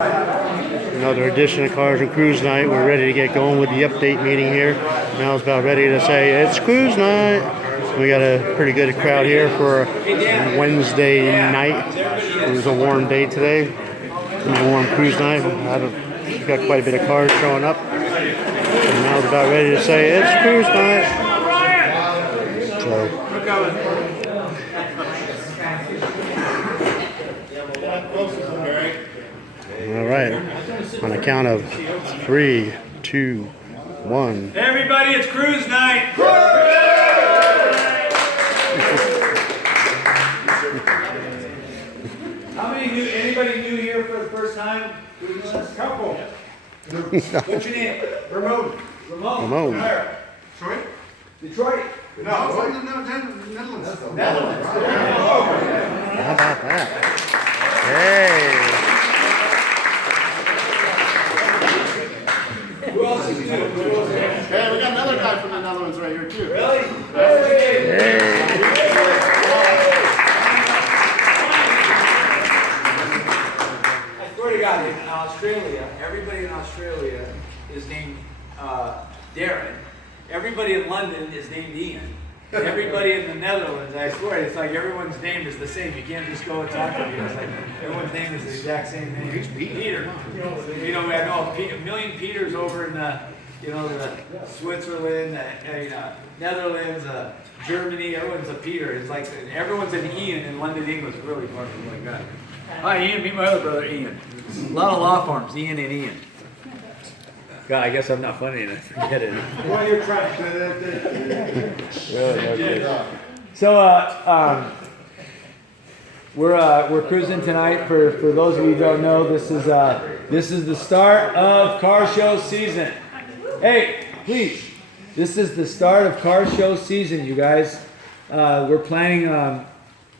Another edition of Cars and Cruise Night. We're ready to get going with the update meeting here. Mel's about ready to say it's cruise night. We got a pretty good crowd here for Wednesday night. It was a warm day today. It was a warm cruise night. We've got quite a bit of cars showing up. And Mel's about ready to say it's cruise night. So. All right, on the count of 3, 2, 1. Hey everybody, it's cruise night. How many new? Anybody new here for the first time? Couple. What's your name? Ramon. Ramon. Where? Sorry? Detroit. No, Netherlands. Netherlands. How about that? Hey. Who else is new? Hey, we got another guy from the Netherlands right here too. Really? Hey. I swear to God, in Australia, everybody in Australia is named Darren. Everybody in London is named Ian. Everybody in the Netherlands, I swear, it's like everyone's name is the same. You can't just go and talk to me. It's like everyone's name is the exact same name. Peter. You know, we have a million Peters over in the Switzerland, Netherlands, Germany. Everyone's a Peter. It's like everyone's an Ian in London, England. It's really fucking like that. Hi, Ian. Meet my other brother, Ian. A lot of law firms, Ian and Ian. God, I guess I'm not funny enough. Forget it. Well, you're trying. So, we're cruising tonight. For those of you who don't know, this is the start of car show season. Hey, please, this is the start of car show season, you guys. We're planning,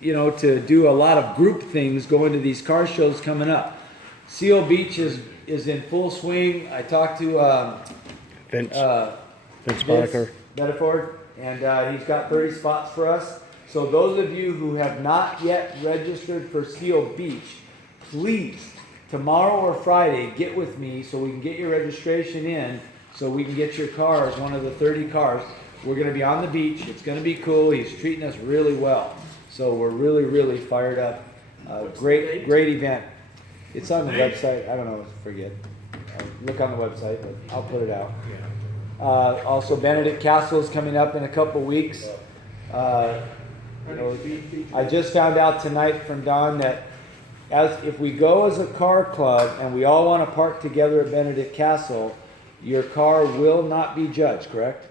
to do a lot of group things going to these car shows coming up. Seal Beach is in full swing. I talked to Vince Boddicker. Bedford, and he's got 30 spots for us. So those of you who have not yet registered for Seal Beach, please, tomorrow or Friday, get with me so we can get your registration in, so we can get your car as one of the 30 cars. We're going to be on the beach. It's going to be cool. He's treating us really well. So we're really, really fired up. Great event. It's on the website. I don't know. Forget. Look on the website, but I'll put it out. Also, Benedict Castle is coming up in a couple weeks. I just found out tonight from Don that if we go as a car club and we all want to park together at Benedict Castle, your car will not be judged, correct?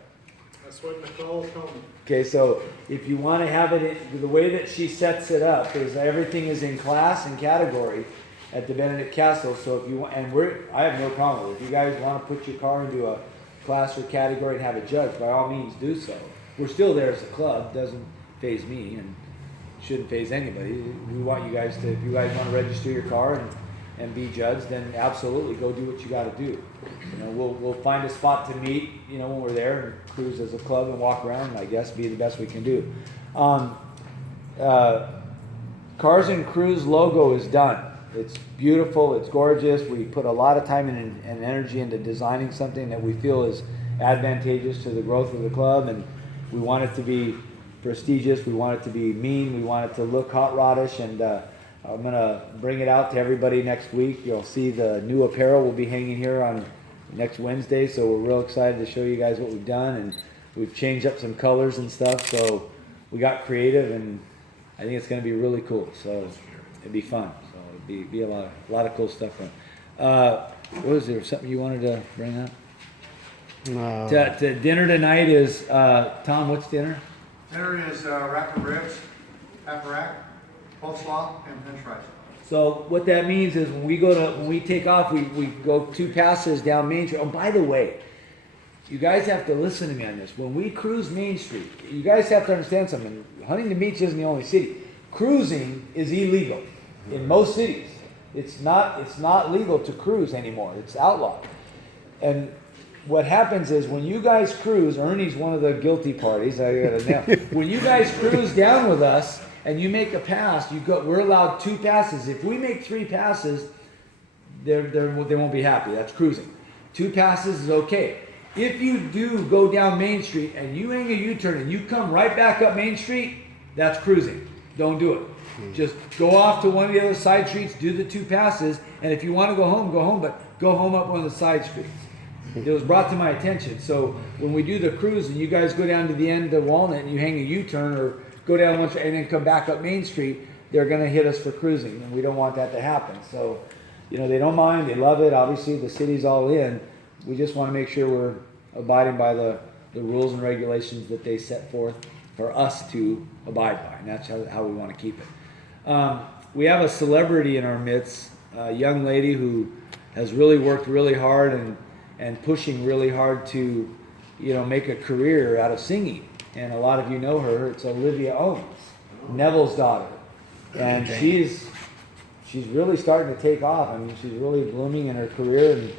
That's what Nicole told me. Okay, so if you want to have it, the way that she sets it up is everything is in class and category at the Benedict Castle. So if you want, I have no problem with it. If you guys want to put your car into a class or category and have it judged, by all means do so. We're still there as a club. Doesn't faze me and shouldn't faze anybody. We want you guys to, if you guys want to register your car and be judged, then absolutely go do what you got to do. We'll find a spot to meet, when we're there and cruise as a club and walk around and I guess be the best we can do. Cars and Cruise logo is done. It's beautiful, it's gorgeous. We put a lot of time and energy into designing something that we feel is advantageous to the growth of the club, and we want it to be prestigious, we want it to be mean, we want it to look hot roddish, and I'm going to bring it out to everybody next week. You'll see the new apparel will be hanging here on next Wednesday, so we're real excited to show you guys what we've done, and we've changed up some colors and stuff, so we got creative, and I think it's going to be really cool, so it'd be fun. Be a lot of cool stuff. What was there? Something you wanted to bring up? To dinner tonight is Tom. What's dinner? Dinner is rack of ribs, half a rack, coleslaw, and French fries. So what that means is when we take off, we go 2 passes down Main Street. Oh, by the way, you guys have to listen to me on this. When we cruise Main Street, you guys have to understand something. Huntington Beach isn't the only city. Cruising is illegal. In most cities, it's not legal to cruise anymore. It's outlawed. And what happens is when you guys cruise, Ernie's one of the guilty parties. When you guys cruise down with us and you make a pass, we're allowed 2 passes. If we make 3 passes, they won't be happy. That's cruising. 2 passes is okay. If you do go down Main Street and you hang a U-turn and you come right back up Main Street, that's cruising. Don't do it. Just go off to one of the other side streets, do the 2 passes, and if you want to go home, but go home up one of the side streets. It was brought to my attention. So when we do the cruise and you guys go down to the end of Walnut and you hang a U-turn or go down one street and then come back up Main Street, they're going to hit us for cruising, and we don't want that to happen. So, they don't mind. They love it. Obviously, the city's all in. We just want to make sure we're abiding by the rules and regulations that they set forth for us to abide by, and that's how we want to keep it. We have a celebrity in our midst, a young lady who has really worked really hard and pushing really hard to, make a career out of singing. And a lot of you know her. It's Olivia Owens, Neville's daughter, and she's really starting to take off. I mean, she's really blooming in her career, and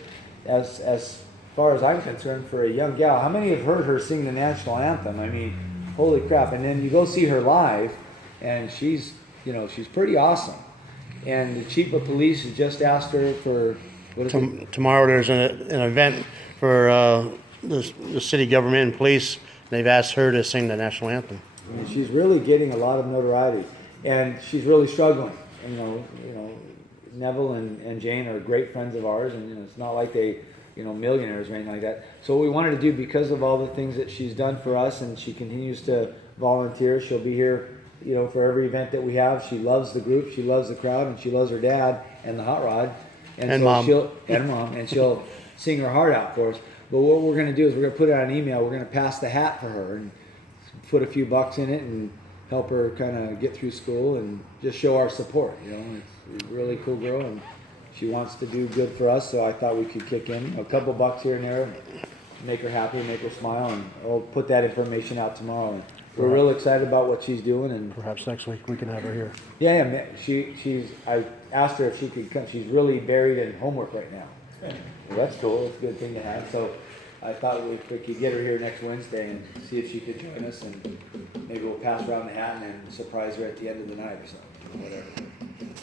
as far as I'm concerned, for a young gal, how many have heard her sing the national anthem? I mean, holy crap! And then you go see her live, and she's pretty awesome. And the chief of police has just asked her for Tomorrow there's an event for the city government and police. They've asked her to sing the national anthem. And she's really getting a lot of notoriety, and she's really struggling. Neville and Jane are great friends of ours, and it's not like they, millionaires or anything like that. So what we wanted to do, because of all the things that she's done for us, and she continues to volunteer, she'll be here, for every event that we have. She loves the group, she loves the crowd, and she loves her dad and the hot rod, and so mom. and she'll sing her heart out for us. But what we're going to do is we're going to put it on an email. We're going to pass the hat for her and put a few bucks in it and help her kind of get through school and just show our support. It's a really cool girl, and she wants to do good for us, so I thought we could kick in a couple bucks here and there, make her happy, make her smile, and I'll put that information out tomorrow. And we're real excited about what she's doing, and Perhaps next week we can have her here. yeah, she's. I asked her if she could come. She's really buried in homework right now. Well, that's cool. It's a good thing to have. So I thought we could get her here next Wednesday and see if she could join us, and maybe we'll pass around the hat and then surprise her at the end of the night or something, or whatever.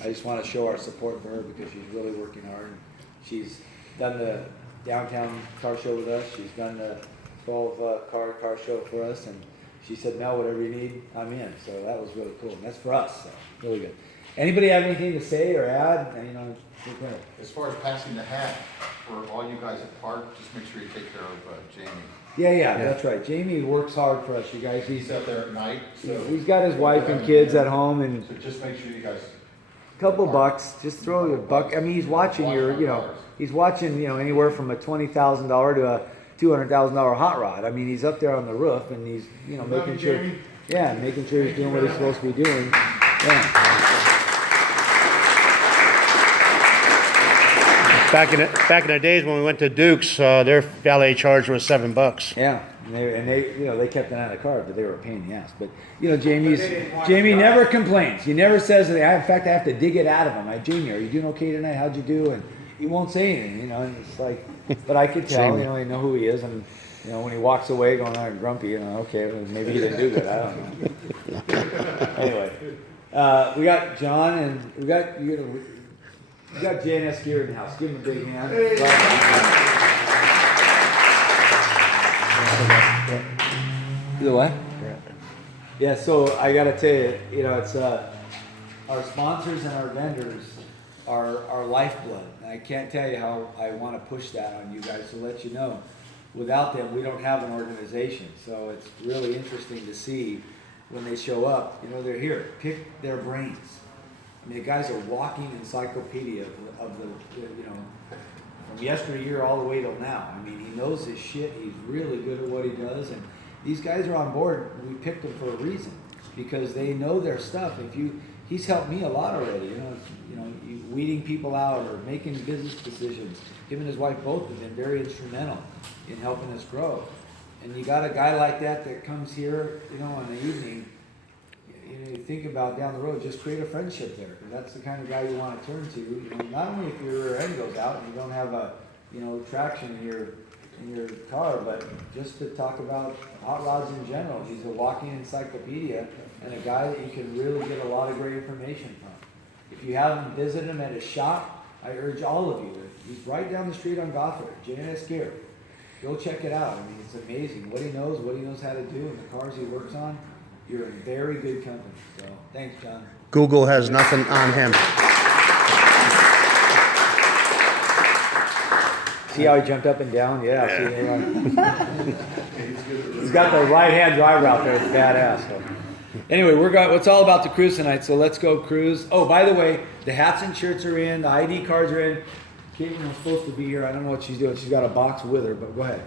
I just want to show our support for her because she's really working hard. She's done the downtown car show with us. She's done the 12 car show for us, and she said, "Mel, whatever you need, I'm in." So that was really cool, and that's for us. So really good. Anybody have anything to say or add? As far as passing the hat, for all you guys at the park, just make sure you take care of Jamie. Yeah, that's right. Jamie works hard for us, you guys. He's out there at night, so. He's got his wife and kids at home, and So just make sure you guys. couple bucks, just throw a buck. I mean, he's watching he's watching, anywhere from a $20,000 to a $200,000 hot rod. I mean, he's up there on the roof, and he's, making sure, making sure he's doing what he's supposed to be doing. Yeah. Back in the days when we went to Duke's, their valet charge was $7. Yeah, and they kept an eye on the car, but they were a pain in the ass. But Jamie never complains. He never says anything. In fact, I have to dig it out of him. Jamie, are you doing okay tonight? How'd you do? And he won't say anything. And it's like, but I could tell. I know who he is, and when he walks away, going out grumpy. Okay, well, maybe he didn't do good. I don't know. Anyway, we got John, and we got We got JNS here in the house. Give him a big hand. The what? Yeah, so I gotta tell you, it's our sponsors and our vendors are our lifeblood. And I can't tell you how I want to push that on you guys to let you know. Without them, we don't have an organization. So it's really interesting to see when they show up. They're here. Pick their brains. I mean, the guy's a walking encyclopedia of the from yesteryear all the way till now. I mean, he knows his shit. He's really good at what he does, and these guys are on board. We picked them for a reason because they know their stuff. He's helped me a lot already. Weeding people out or making business decisions. Him and his wife both have been very instrumental in helping us grow. And you got a guy like that comes here, on the evening. You think about down the road, just create a friendship there, because that's the kind of guy you want to turn to. Not only if your rear end goes out and you don't have a, traction in your car, but just to talk about hot rods in general. He's a walking encyclopedia and a guy that you can really get a lot of great information from. If you haven't visited him at his shop, I urge all of you, he's right down the street on Gothard, J&S Gear. Go check it out. I mean, it's amazing what he knows how to do, and the cars he works on. You're in very good company. So, thanks, John. Google has nothing on him. See how he jumped up and down? Yeah. See, he's got the right-hand driver out there. It's badass. So. Anyway, it's all about the cruise tonight, so let's go cruise. Oh, by the way, the hats and shirts are in, the ID cards are in. Caitlin was supposed to be here. I don't know what she's doing. She's got a box with her, but go ahead.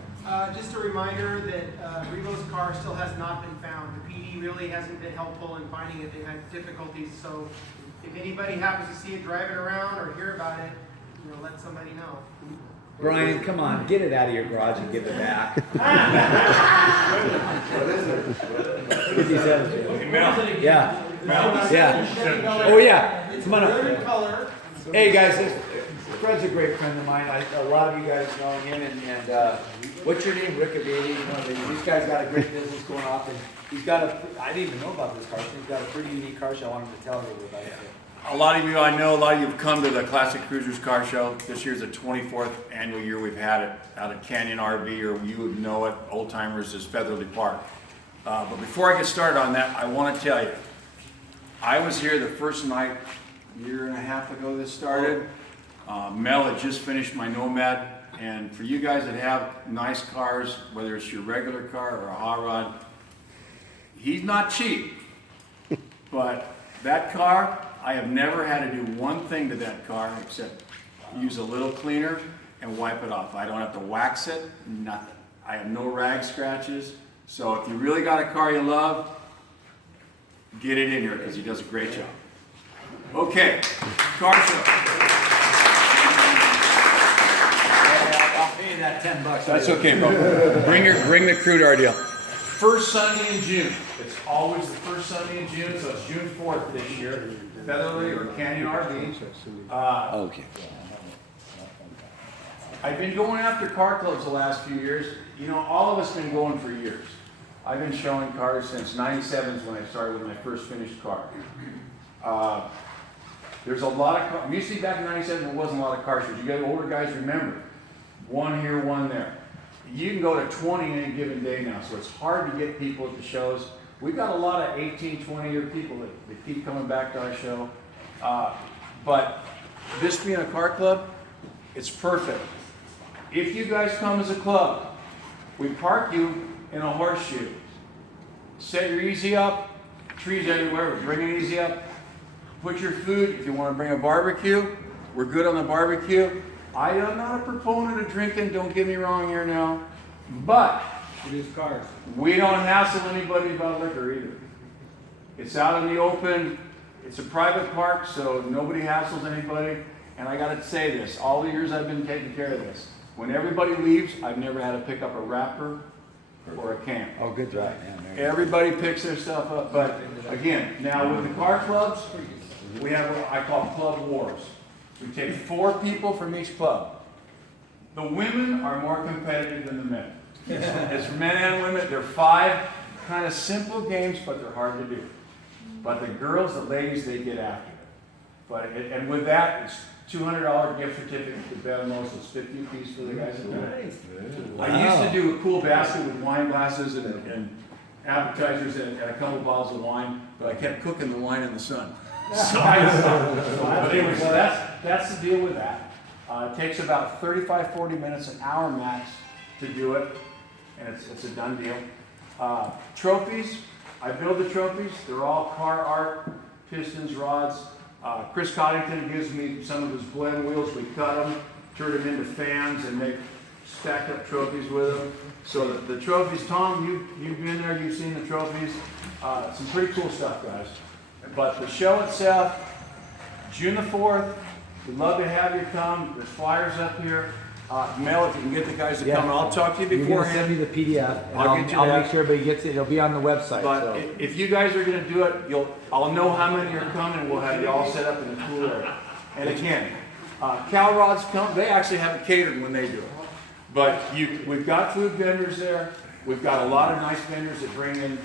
Just a reminder that Revo's car still has not been found. The PD really hasn't been helpful in finding it. They've had difficulties, so if anybody happens to see it driving around or hear about it, let somebody know. Brian, come on, get it out of your garage and give it back. 57. Yeah. Yeah. Oh yeah. Come on up. Hey guys, Fred's a great friend of mine. A lot of you guys know him. And what's your name? Rick Abadi. These guys got a great business going off, and he's got I didn't even know about this car show. He's got a pretty unique car show. I wanted to tell you about it. A lot of you I know, a lot of you have come to the Classic Cruisers Car Show. This year's the 24th annual year we've had it out at Canyon RV, or you would know it, Old Timers, is Featherly Park. But before I get started on that, I want to tell you, I was here the first night, a year and a half ago this started. Mel had just finished my Nomad, and for you guys that have nice cars, whether it's your regular car or a hot rod, he's not cheap, but that car, I have never had to do one thing to that car except use a little cleaner and wipe it off. I don't have to wax it, nothing. I have no rag scratches. So if you really got a car you love, get it in here because he does a great job. Okay, car show. I'll pay you that $10. That's okay, bro. Bring the crew to our deal. First Sunday in June. It's always the first Sunday in June, so it's June 4th this year. Featherly or Canyon RV. Okay. I've been going after car clubs the last few years. All of us been going for years. I've been showing cars since '97 when I started with my first finished car. There's a lot of cars. Usually back in '97 there wasn't a lot of car shows. You guys, older guys, remember. One here, one there. You can go to 20 any given day now, so it's hard to get people at the shows. We've got a lot of 18, 20-year people that keep coming back to our show. But this being a car club, it's perfect. If you guys come as a club, we park you in a horseshoe. Set your easy up, trees everywhere, we bring it easy up. Put your food, if you want to bring a barbecue, we're good on the barbecue. I am not a proponent of drinking, don't get me wrong here now, but we don't hassle anybody about liquor either. It's out in the open, it's a private park, so nobody hassles anybody. And I gotta say this, all the years I've been taking care of this, when everybody leaves, I've never had to pick up a wrapper or a can. Oh, good drive, man. Everybody picks their stuff up, but again, now with the car clubs, we have what I call club wars. We take 4 people from each club. The women are more competitive than the men. It's for men and women. They're 5 kind of simple games, but they're hard to do. But the girls, the ladies, they get after it. And with that, it's $200 gift certificate to Bedamos. It's 50 apiece for the guys that do it. I used to do a cool basket with wine glasses and appetizers and a couple bottles of wine, but I kept cooking the wine in the sun. So but anyway, so that's the deal with that. It takes about 35-40 minutes, an hour max to do it, and it's a done deal. Trophies, I build the trophies. They're all car art, pistons, rods. Chris Coddington gives me some of his blend wheels. We cut them, turn them into fans, and make stacked up trophies with them. So the trophies, Tom, you've been there, you've seen the trophies. Some pretty cool stuff, guys. But the show itself, June the 4th, we'd love to have you come. There's flyers up here. Mel, if you can get the guys to come, I'll talk to you beforehand. You're going to send me the PDF. And I'll get you I'll that. make sure everybody gets it. It'll be on the website. But so. if you guys are going to do it, I'll know how many are coming. We'll have you all set up in the cool area. And again, Cal Rods come. They actually have it catered when they do it. But we've got food vendors there. We've got a lot of nice vendors that bring in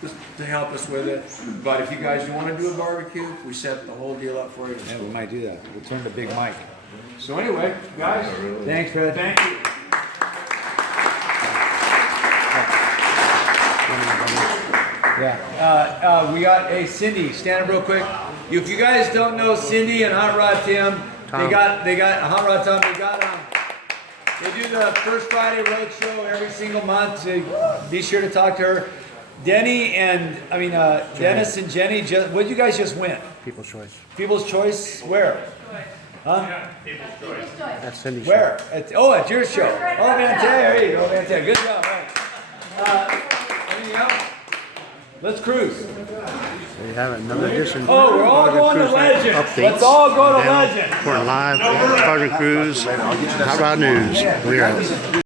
just to help us with it. But if you guys want to do a barbecue, we set the whole deal up for you. Yeah, we might do that. We'll turn to Big Mike. So anyway, guys, Thanks, Fred. thank you. Yeah. We got Cindy. Stand up real quick. If you guys don't know Cindy and Hot Rod Tim, Tom. they got Hot Rod Tom. They do the First Friday Road Show every single month. So be sure to talk to her. Dennis and Jenny. What did you guys just win? People's choice. People's Choice. Where? Huh? That's Cindy's Where? At your show. Oh, fantastic. There you go, fantastic. Good job. All right. Anything else? Let's cruise. show. There you have it, another edition. Oh, we're all of going to Cruise Night Legend. updates. Let's all go to Down Legend. For live Spartan Cruise, Hot Rod News. We're out.